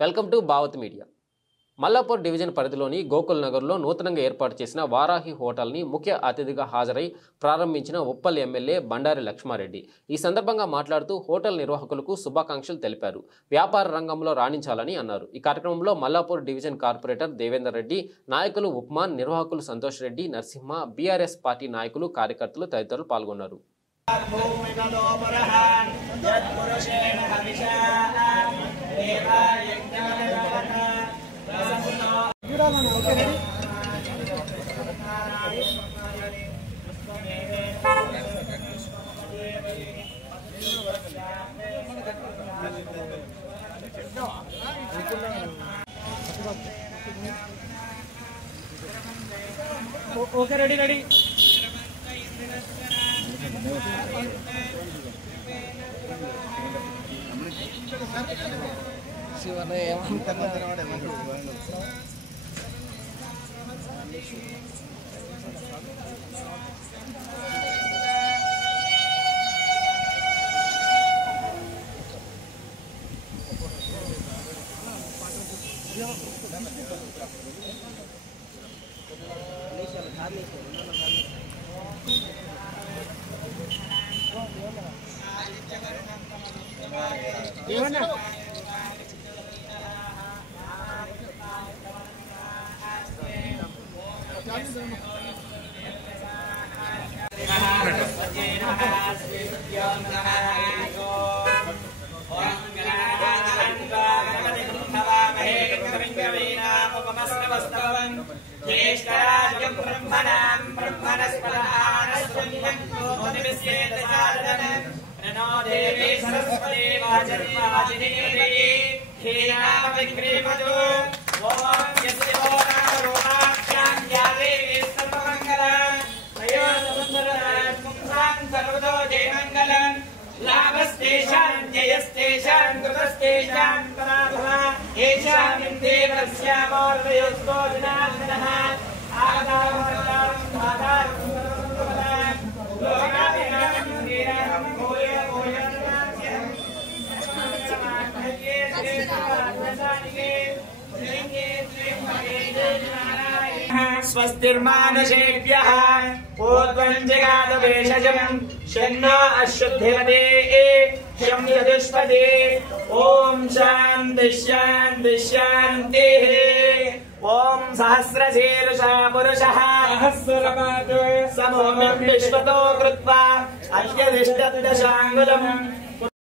Welcome to Bhavat media. Mallapur division పరిధిలోని గోకుల్ నగర్లో నూతనంగా ఏర్పాటు చేసిన వారాహి హోటల్ని ముఖ్య అతిథిగా హాజరై ప్రారంభించిన ఉప్పల్ ఎమ్మెల్యే బండారి లక్ష్మారెడ్డి ఈ సందర్భంగా మాట్లాడుతూ హోటల్ నిర్వాహకులకు శుభాకాంక్షలు తెలిపారు. వ్యాపార రంగంలో రాణించాలని అన్నారు. ఈ కార్యక్రమంలో మల్లాపూర్ డివిజన్ కార్పొరేటర్ దేవేందర్ రెడ్డి, నాయకులు ఉప్మాన్, నిర్వాహకులు సంతోష్ రెడ్డి, నరసింహ, బీఆర్ఎస్ పార్టీ నాయకులు, కార్యకర్తలు తదితరులు పాల్గొన్నారు. Okay, ready ready. శివన ఏమంటున్నాడు? ఏమన్నా स्वस्तिर्मानुषेभ्यः पूर्वं जगादवेशजं शन्नो अश्वद्धेवते शं यजुष्पदे ॐ शान्ति शान्ति शान्तिः ॐ सहस्रशीर्षः पुरुषः सहस्रपात् समोऽयं विश्वतो कृत्वा अत्यधिष्ठत् दशाङ्गुलम्